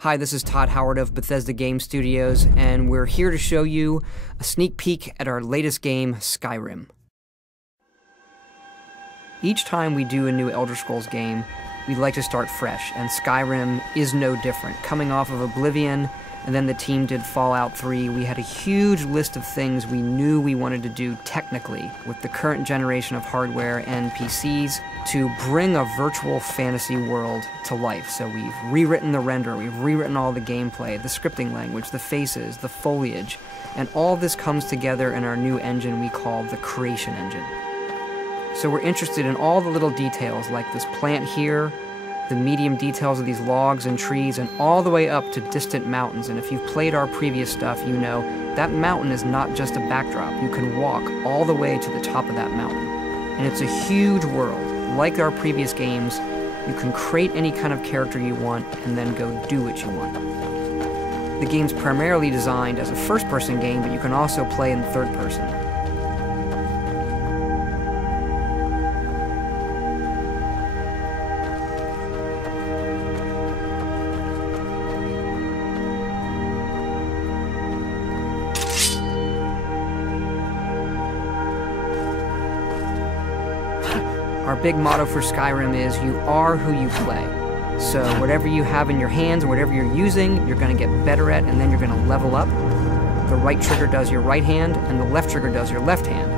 Hi, this is Todd Howard of Bethesda Game Studios, and we're here to show you a sneak peek at our latest game, Skyrim. Each time we do a new Elder Scrolls game, we'd like to start fresh, and Skyrim is no different. Coming off of Oblivion, and then the team did Fallout 3, we had a huge list of things we knew we wanted to do technically with the current generation of hardware and PCs to bring a virtual fantasy world to life. So we've rewritten the render, we've rewritten all the gameplay, the scripting language, the faces, the foliage, and all this comes together in our new engine we call the Creation Engine. So we're interested in all the little details like this plant here, the medium details of these logs and trees, and all the way up to distant mountains. And if you've played our previous stuff, you know that mountain is not just a backdrop. You can walk all the way to the top of that mountain. And it's a huge world. Like our previous games, you can create any kind of character you want and then go do what you want. The game's primarily designed as a first-person game, but you can also play in third person. Our big motto for Skyrim is, you are who you play. So whatever you have in your hands, whatever you're using, you're going to get better at, and then you're going to level up. The right trigger does your right hand, and the left trigger does your left hand.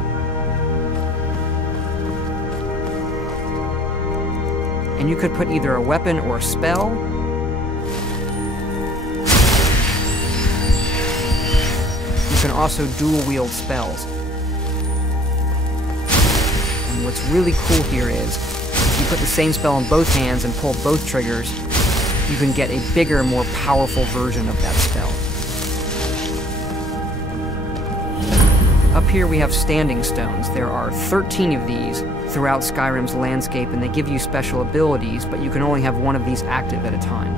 And you could put either a weapon or a spell. You can also dual wield spells. What's really cool here is, if you put the same spell on both hands and pull both triggers, you can get a bigger, more powerful version of that spell. Up here we have standing stones. There are 13 of these throughout Skyrim's landscape, and they give you special abilities, but you can only have one of these active at a time.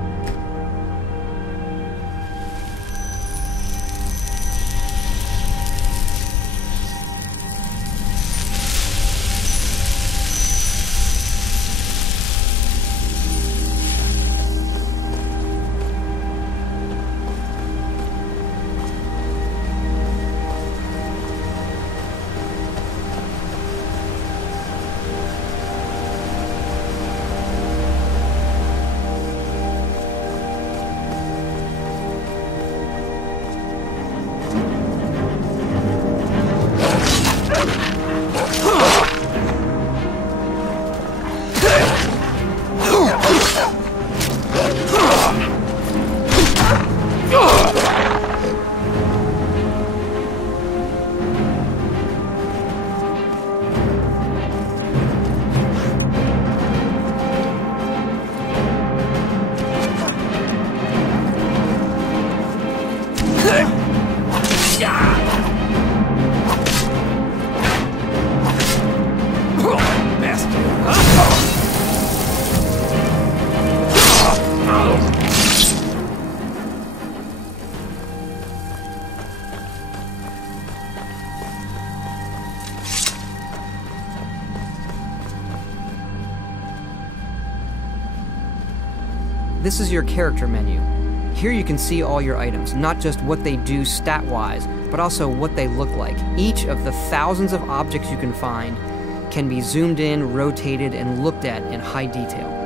This is your character menu. Here you can see all your items, not just what they do stat-wise, but also what they look like. Each of the thousands of objects you can find can be zoomed in, rotated, and looked at in high detail.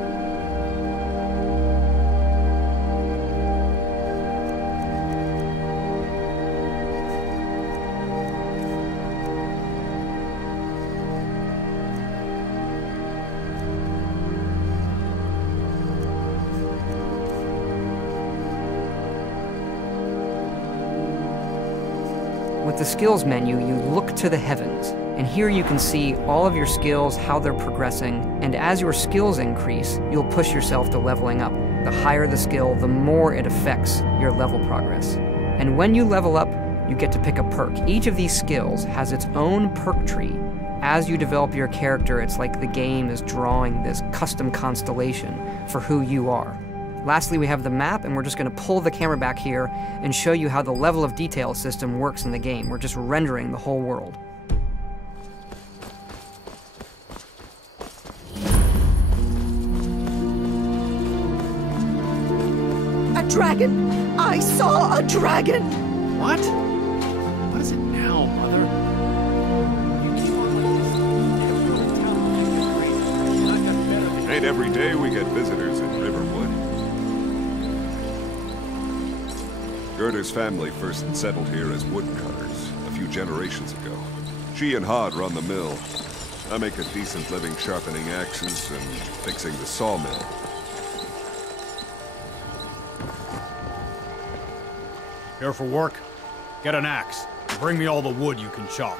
With the skills menu, you look to the heavens, and here you can see all of your skills, how they're progressing, and as your skills increase, you'll push yourself to leveling up. The higher the skill, the more it affects your level progress. And when you level up, you get to pick a perk. Each of these skills has its own perk tree. As you develop your character, it's like the game is drawing this custom constellation for who you are. Lastly, we have the map, and we're just going to pull the camera back here and show you how the level of detail system works in the game. We're just rendering the whole world. dragon! I saw a dragon! What? What is it now, Mother? Ain't every day we get visitors in Riverwood. Gerda's family first settled here as woodcutters a few generations ago. She and Hod run the mill. I make a decent living sharpening axes and fixing the sawmill. Here for work? Get an axe. And bring me all the wood you can chop.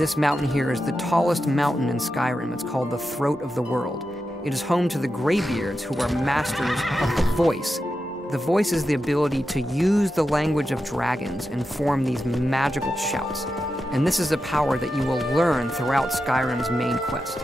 This mountain here is the tallest mountain in Skyrim. It's called the Throat of the World. It is home to the Greybeards, who are masters of the voice. The voice is the ability to use the language of dragons and form these magical shouts. And this is a power that you will learn throughout Skyrim's main quest.